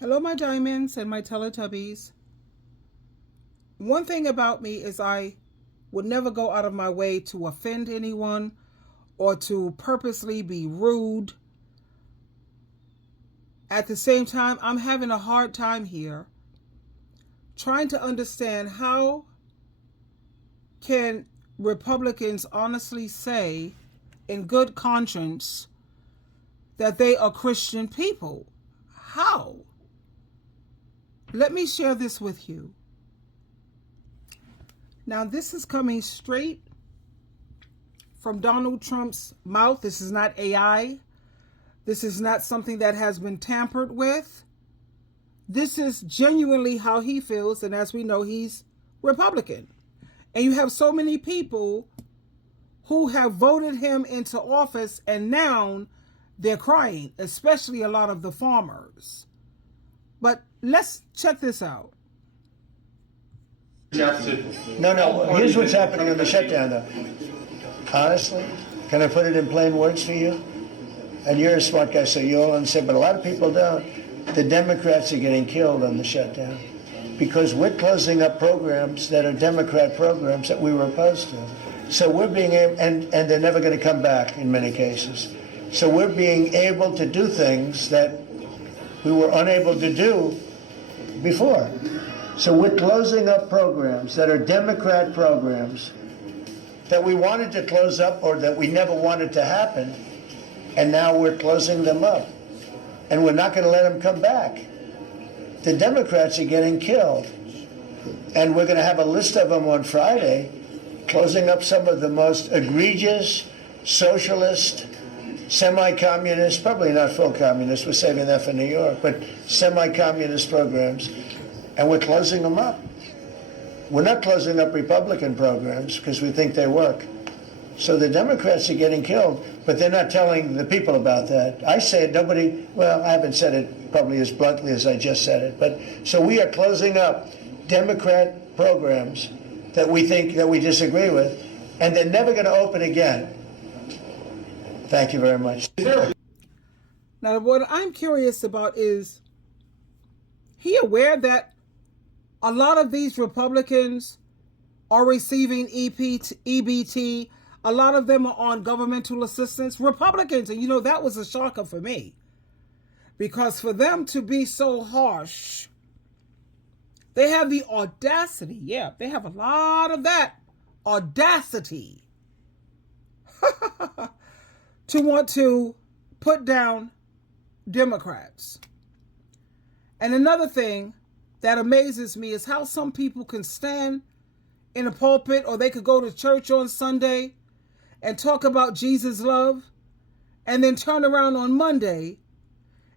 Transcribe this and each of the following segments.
Hello, my diamonds and my Teletubbies. One thing about me is I would never go out of my way to offend anyone or to purposely be rude. At the same time, I'm having a hard time here trying to understand how can Republicans honestly say in good conscience that they are Christian people. How? Let me share this with you. Now, this is coming straight from Donald Trump's mouth. This is not AI. This is not something that has been tampered with. This is genuinely how he feels, and as we know, he's Republican. And you have so many people who have voted him into office, and now they're crying, especially a lot of the farmers. But let's check this out. No. Here's what's happening in the shutdown, though. Honestly, can I put it in plain words for you? And you're a smart guy, so you'll understand, but a lot of people don't. The Democrats are getting killed on the shutdown because we're closing up programs that are Democrat programs that we were opposed to. So we're being able, and they're never going to come back in many cases. So we're being able to do things that we were unable to do before. So we're closing up programs that are Democrat programs that we wanted to close up or that we never wanted to happen, and now we're closing them up. And we're not going to let them come back. The Democrats are getting killed. And we're going to have a list of them on Friday, closing up some of the most egregious, socialist, semi-communist, probably not full communist, we're saving that for New York, but semi-communist programs, and we're closing them up. We're not closing up Republican programs because we think they work. So the Democrats are getting killed, but they're not telling the people about that. I say it, nobody, well, I haven't said it probably as bluntly as I just said it, but so we are closing up Democrat programs that we think, that we disagree with, and they're never going to open again. Thank you very much. Now, what I'm curious about is, he aware that a lot of these Republicans are receiving EBT. A lot of them are on governmental assistance. Republicans, and you know, that was a shocker for me. Because for them to be so harsh, they have the audacity. Yeah, they have a lot of that audacity to want to put down Democrats. And another thing that amazes me is how some people can stand in a pulpit, or they could go to church on Sunday and talk about Jesus' love, and then turn around on Monday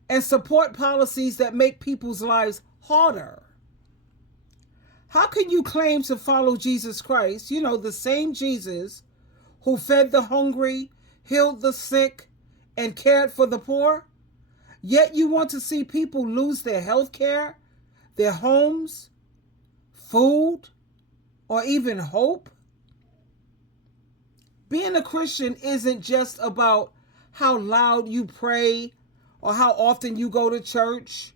and support policies that make people's lives harder. How can you claim to follow Jesus Christ, you know, the same Jesus who fed the hungry, healed the sick, and cared for the poor, yet you want to see people lose their health care, their homes, food, or even hope? Being a Christian isn't just about how loud you pray or how often you go to church.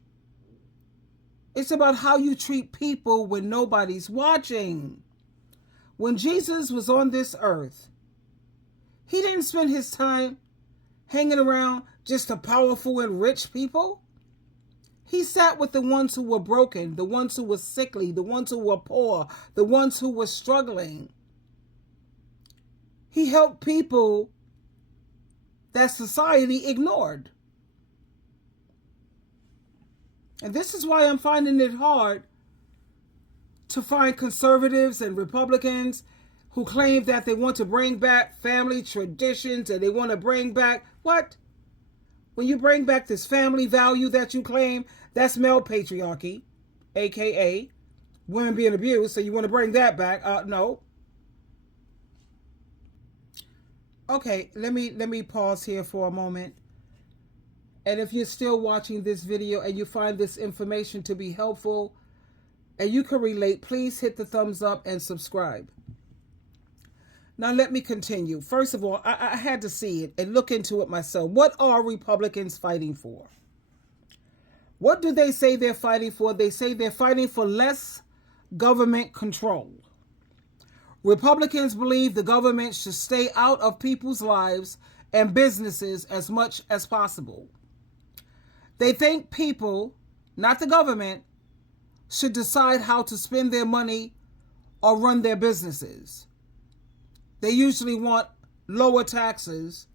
It's about how you treat people when nobody's watching. When Jesus was on this earth, he didn't spend his time hanging around just the powerful and rich people. He sat with the ones who were broken, the ones who were sickly, the ones who were poor, the ones who were struggling. He helped people that society ignored. And this is why I'm finding it hard to find conservatives and Republicans who claim that they want to bring back family traditions and they want to bring back what? When you bring back this family value that you claim, that's male patriarchy, aka women being abused. So you want to bring that back? No. Okay, let me pause here for a moment. And if you're still watching this video and you find this information to be helpful and you can relate, please hit the thumbs up and subscribe. Now let me continue. First of all, I had to see it and look into it myself. What are Republicans fighting for? What do they say they're fighting for? They say they're fighting for less government control. Republicans believe the government should stay out of people's lives and businesses as much as possible. They think people, not the government, should decide how to spend their money or run their businesses. They usually want lower taxes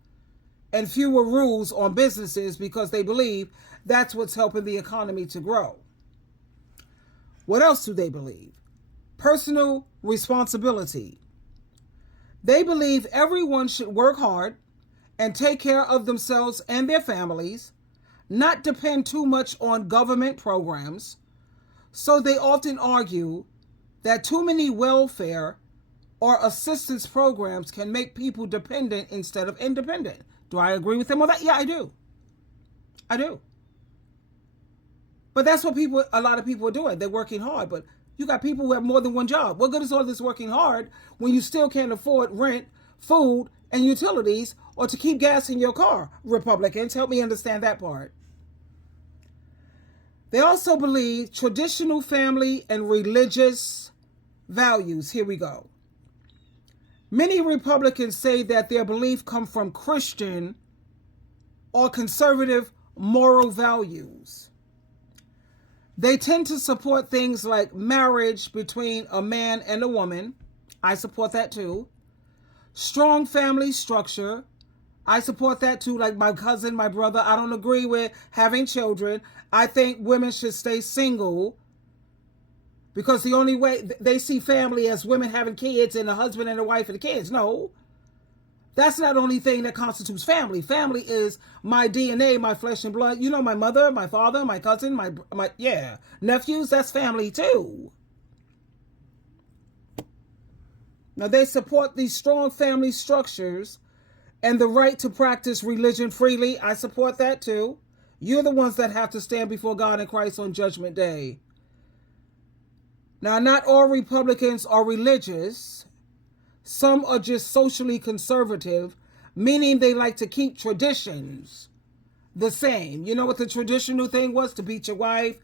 and fewer rules on businesses because they believe that's what's helping the economy to grow. What else do they believe? Personal responsibility. They believe everyone should work hard and take care of themselves and their families, not depend too much on government programs. So they often argue that too many welfare or assistance programs can make people dependent instead of independent. Do I agree with them on that? Yeah, I do. I do. But that's what a lot of people are doing. They're working hard, but you got people who have more than one job. What good is all this working hard when you still can't afford rent, food, and utilities, or to keep gas in your car? Republicans, help me understand that part. They also believe traditional family and religious values. Here we go. Many Republicans say that their belief comes from Christian or conservative moral values. They tend to support things like marriage between a man and a woman. I support that too. Strong family structure. I support that too. Like my cousin, my brother, I don't agree with having children. I think women should stay single because the only way they see family as women having kids and a husband and a wife and the kids. No, that's not the only thing that constitutes family. Family is my DNA, my flesh and blood. You know, my mother, my father, my cousin, my nephews, that's family too. Now they support these strong family structures and the right to practice religion freely. I support that too. You're the ones that have to stand before God and Christ on Judgment Day. Now, not all Republicans are religious. Some are just socially conservative, meaning they like to keep traditions the same. You know what the traditional thing was? To beat your wife.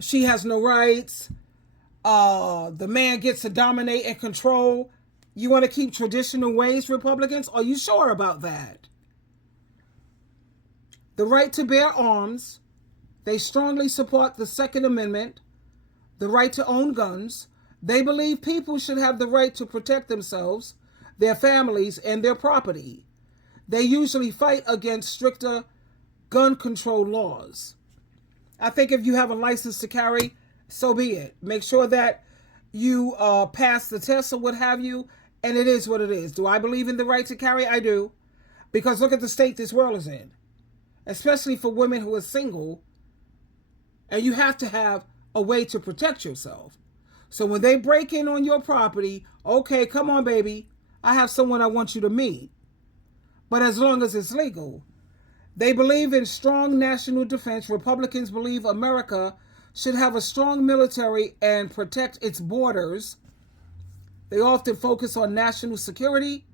She has no rights. The man gets to dominate and control. You want to keep traditional ways, Republicans? Are you sure about that? The right to bear arms. They strongly support the Second Amendment, the right to own guns. They believe people should have the right to protect themselves, their families, and their property. They usually fight against stricter gun control laws. I think if you have a license to carry, so be it. Make sure that you pass the test or what have you, and it is what it is. Do I believe in the right to carry? I do. Because look at the state this world is in. Especially for women who are single, and you have to have a way to protect yourself. So when they break in on your property, okay, come on, baby. I have someone I want you to meet. But as long as it's legal. They believe in strong national defense. Republicans believe America should have a strong military and protect its borders. They often focus on national security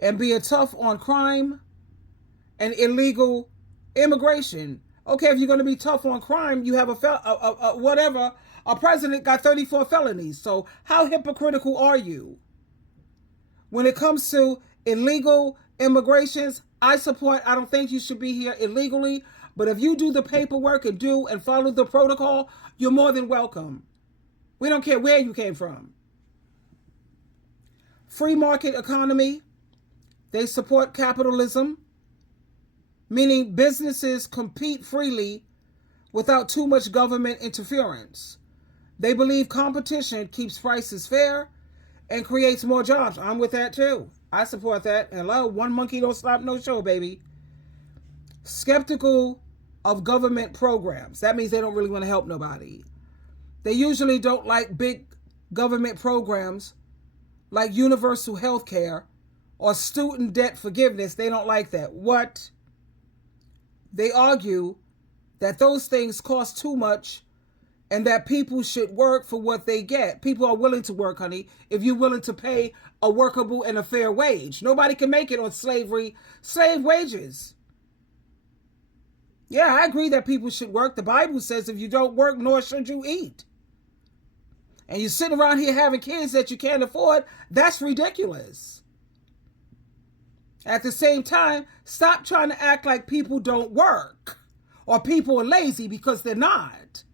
and being tough on crime and illegal immigration. Okay, if you're going to be tough on crime, you have a president got 34 felonies. So how hypocritical are you? When it comes to illegal immigrations, I don't think you should be here illegally. But if you do the paperwork and follow the protocol, you're more than welcome. We don't care where you came from. Free market economy. They support capitalism, meaning businesses compete freely without too much government interference. They believe competition keeps prices fair and creates more jobs. I'm with that too. I support that. Hello, one monkey don't stop no show, baby. Skeptical of government programs. That means they don't really want to help nobody. They usually don't like big government programs like universal health care or student debt forgiveness. They don't like that. What? They argue that those things cost too much and that people should work for what they get. People are willing to work, honey, if you're willing to pay a workable and a fair wage. Nobody can make it on slave wages. Yeah, I agree that people should work. The Bible says if you don't work, nor should you eat. And you're sitting around here having kids that you can't afford, that's ridiculous. At the same time, stop trying to act like people don't work or people are lazy, because they're not.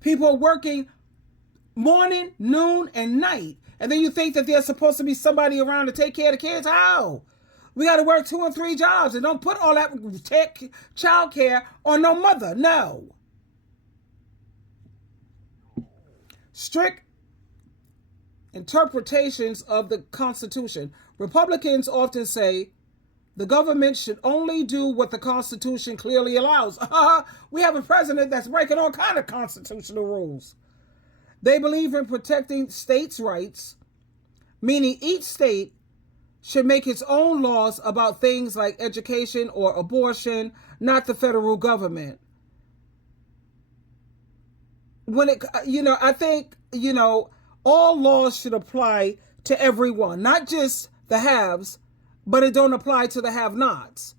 People are working morning, noon, and night. And then you think that there's supposed to be somebody around to take care of the kids? How? We got to work 2 and 3 jobs, and don't put all that child care on no mother. No. Strict interpretations of the Constitution. Republicans often say the government should only do what the Constitution clearly allows. We have a president that's breaking all kinds of constitutional rules. They believe in protecting states' rights, meaning each state should make its own laws about things like education or abortion, not the federal government. I think, all laws should apply to everyone, not just the haves, but it don't apply to the have-nots.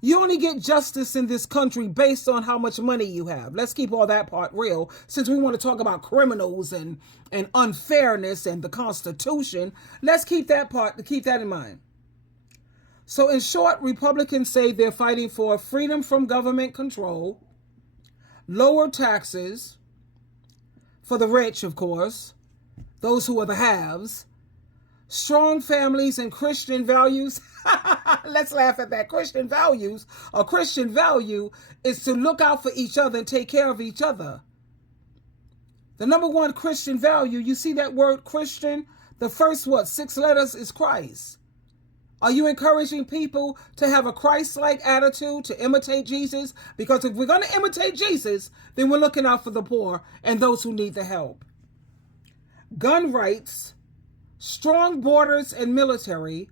You only get justice in this country based on how much money you have. Let's keep all that part real, since we want to talk about criminals and unfairness and the Constitution. Let's keep that in mind. So in short, Republicans say they're fighting for freedom from government control, lower taxes for the rich, of course, those who are the haves, strong families and Christian values. Let's laugh at that. Christian values. A Christian value is to look out for each other and take care of each other. The number one Christian value, you see that word Christian? The first 6 letters is Christ. Are you encouraging people to have a Christ-like attitude, to imitate Jesus? Because if we're going to imitate Jesus, then we're looking out for the poor and those who need the help. Gun rights, strong borders and military,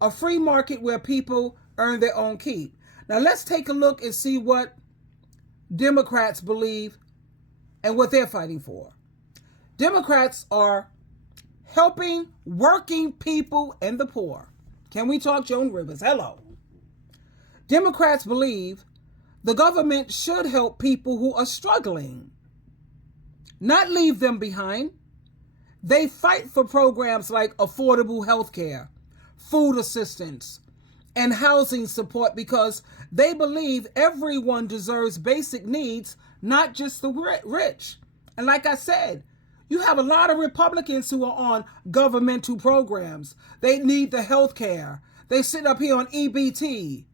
a free market where people earn their own keep. Now let's take a look and see what Democrats believe and what they're fighting for. Democrats are helping working people and the poor. Can we talk Joan Rivers? Hello. Democrats believe the government should help people who are struggling, not leave them behind. They fight for programs like affordable health care, food assistance, and housing support because they believe everyone deserves basic needs, not just the rich. And like I said, you have a lot of Republicans who are on governmental programs. They need the health care. They sit up here on EBT.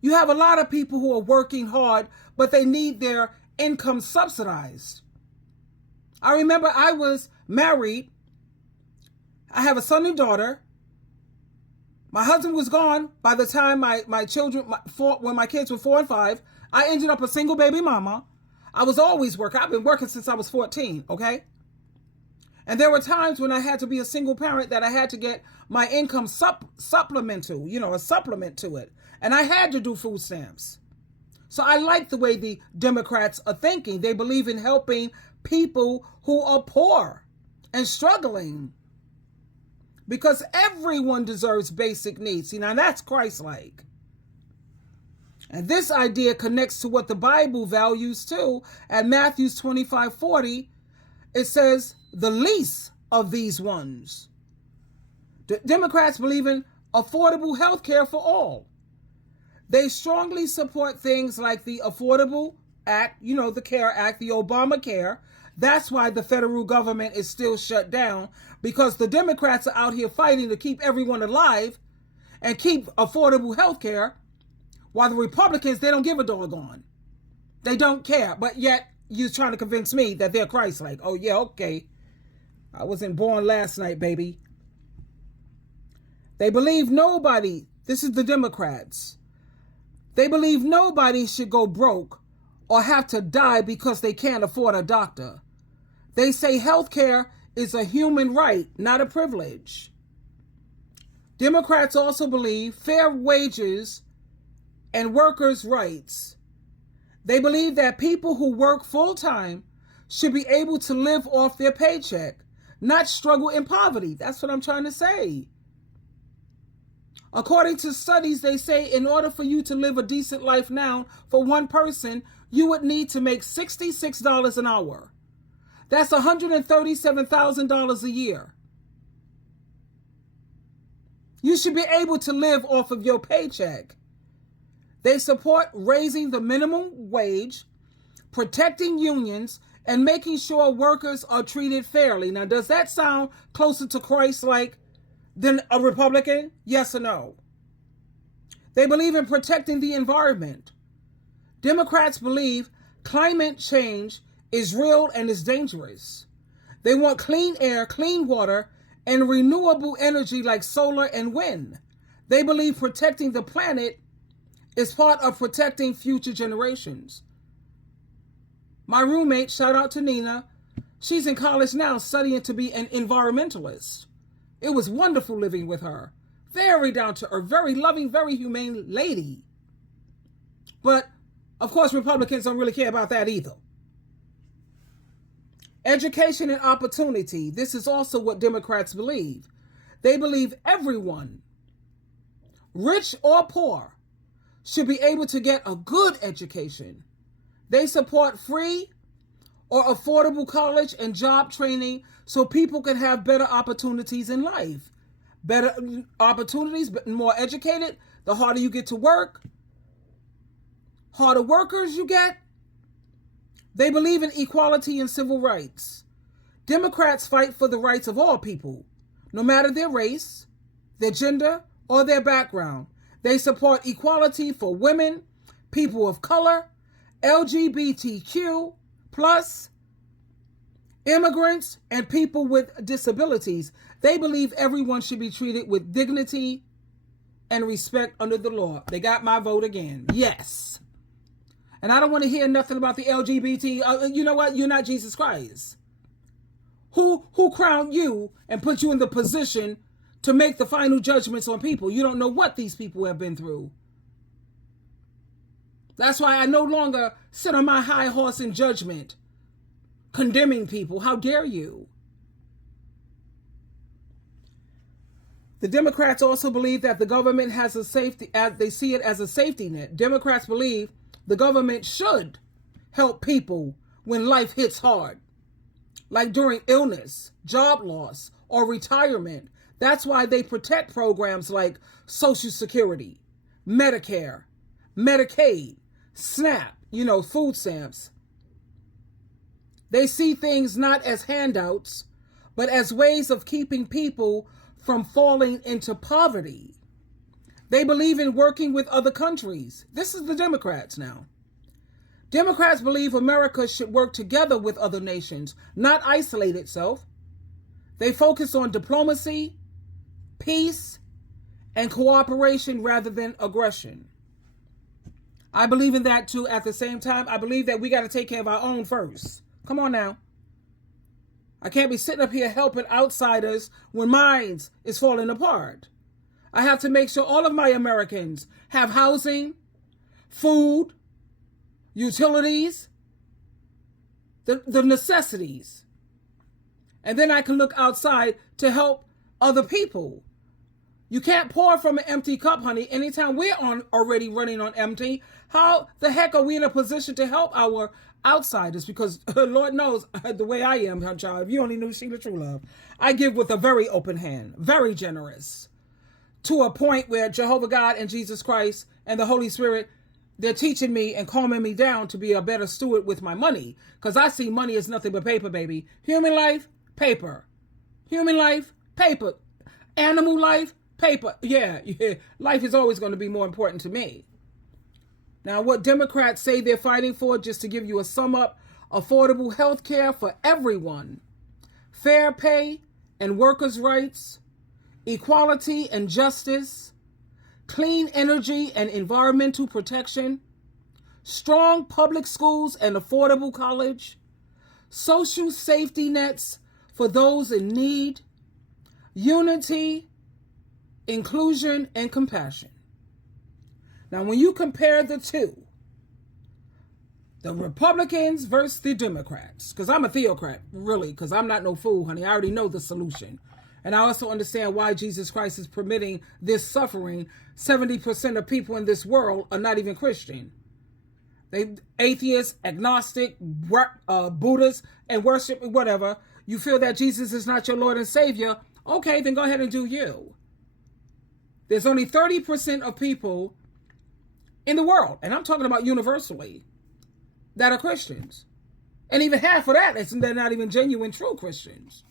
You have a lot of people who are working hard, but they need their income subsidized. I remember I was married. I have a son and daughter. My husband was gone by the time my children, when my kids were 4 and 5. I ended up a single baby mama. I was always working. I've been working since I was 14, okay? And there were times when I had to be a single parent that I had to get my income supplemental, a supplement to it. And I had to do food stamps. So I like the way the Democrats are thinking. They believe in helping people who are poor and struggling, because everyone deserves basic needs. See, now that's Christ-like. And this idea connects to what the Bible values too. At Matthew 25:40, it says, the least of these ones. The Democrats believe in affordable health care for all. They strongly support things like the Affordable Act, the CARE Act, the Obamacare. That's why the federal government is still shut down, because the Democrats are out here fighting to keep everyone alive and keep affordable health care, while the Republicans, they don't give a doggone. They don't care. But yet you're trying to convince me that they're Christ-like. Oh, yeah, okay. I wasn't born last night, baby. They believe nobody, this is the Democrats, they believe nobody should go broke or have to die because they can't afford a doctor. They say healthcare is a human right, not a privilege. Democrats also believe fair wages and workers' rights. They believe that people who work full-time should be able to live off their paycheck, not struggle in poverty. That's what I'm trying to say. According to studies, they say in order for you to live a decent life now for one person, you would need to make $66 an hour. That's $137,000 a year. You should be able to live off of your paycheck. They support raising the minimum wage, protecting unions, and making sure workers are treated fairly. Now, does that sound closer to Christ-like than a Republican? Yes or no? They believe in protecting the environment. Democrats believe climate change is real and is dangerous. They want clean air, clean water, and renewable energy like solar and wind. They believe protecting the planet is part of protecting future generations. My roommate, shout out to Nina, she's in college now studying to be an environmentalist. It was wonderful living with her. Very down to earth, very loving, very humane lady. But, of course, Republicans don't really care about that either. Education and opportunity. This is also what Democrats believe. They believe everyone, rich or poor, should be able to get a good education. They support free or affordable college and job training so people can have better opportunities in life. Better opportunities, but more educated, the harder you get to work, harder workers you get. They believe in equality and civil rights. Democrats fight for the rights of all people, no matter their race, their gender, or their background. They support equality for women, people of color, LGBTQ+, immigrants, and people with disabilities. They believe everyone should be treated with dignity and respect under the law. They got my vote again. Yes. And I don't want to hear nothing about the LGBT. You know what? You're not Jesus Christ. Who crowned you and put you in the position to make the final judgments on people? You don't know what these people have been through. That's why I no longer sit on my high horse in judgment, condemning people. How dare you? The Democrats also believe that the government has a safety, as they see it as a safety net. Democrats believe the government should help people when life hits hard, like during illness, job loss, or retirement. That's why they protect programs like Social Security, Medicare, Medicaid, SNAP, food stamps. They see things not as handouts, but as ways of keeping people from falling into poverty. They believe in working with other countries. This is the Democrats now. Democrats believe America should work together with other nations, not isolate itself. They focus on diplomacy, peace, and cooperation rather than aggression. I believe in that too. At the same time, I believe that we got to take care of our own first. Come on now. I can't be sitting up here helping outsiders when mine is falling apart. I have to make sure all of my Americans have housing, food, utilities, the necessities. And then I can look outside to help other people. You can't pour from an empty cup, honey. Anytime we're already running on empty, how the heck are we in a position to help our outsiders? Because Lord knows the way I am, her child. If you only knew SheilaTruelove, I give with a very open hand, very generous, to a point where Jehovah God and Jesus Christ and the Holy Spirit, they're teaching me and calming me down to be a better steward with my money. Because I see money as nothing but paper, baby. Human life, paper. Human life, paper. Animal life, paper. Yeah. Life is always going to be more important to me. Now, what Democrats say they're fighting for, just to give you a sum up, affordable health care for everyone, fair pay and workers' rights, equality and justice, clean energy and environmental protection, strong public schools and affordable college, social safety nets for those in need, unity, inclusion, and compassion. Now, when you compare the two, the Republicans versus the Democrats, because I'm a theocrat, really, because I'm not no fool, honey. I already know the solution. And I also understand why Jesus Christ is permitting this suffering. 70% of people in this world are not even Christian. They atheists, agnostic, Buddhists, and worship, whatever. You feel that Jesus is not your Lord and Savior. Okay, then go ahead and do you. There's only 30% of people in the world, and I'm talking about universally, that are Christians. And even half of that, they're not even genuine, true Christians.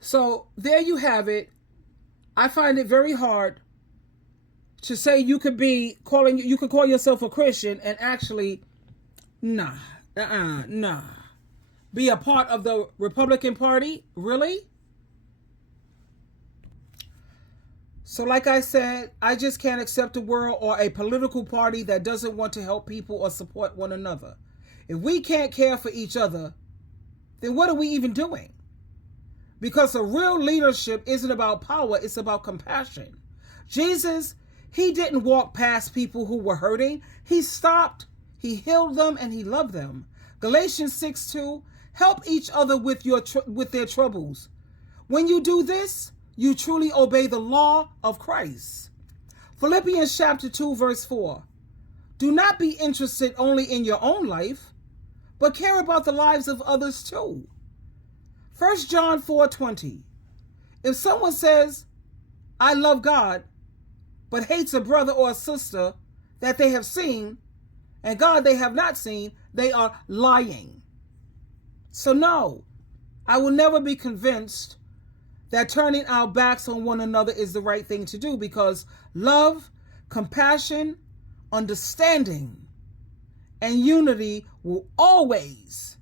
So there you have it. I find it very hard to say you could call yourself a Christian and actually, nah. Be a part of the Republican Party? Really? So like I said, I just can't accept a world or a political party that doesn't want to help people or support one another. If we can't care for each other, then what are we even doing? Because a real leadership isn't about power, it's about compassion. Jesus, he didn't walk past people who were hurting. He stopped, he healed them, and he loved them. Galatians 6:2, help each other with their troubles. When you do this, you truly obey the law of Christ. Philippians chapter 2, verse 4, do not be interested only in your own life, but care about the lives of others too. 1 John 4:20, if someone says, I love God, but hates a brother or a sister that they have seen, and God they have not seen, they are lying. So no, I will never be convinced that turning our backs on one another is the right thing to do, because love, compassion, understanding, and unity will always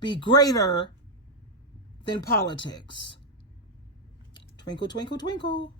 be greater than politics. Twinkle, twinkle, twinkle.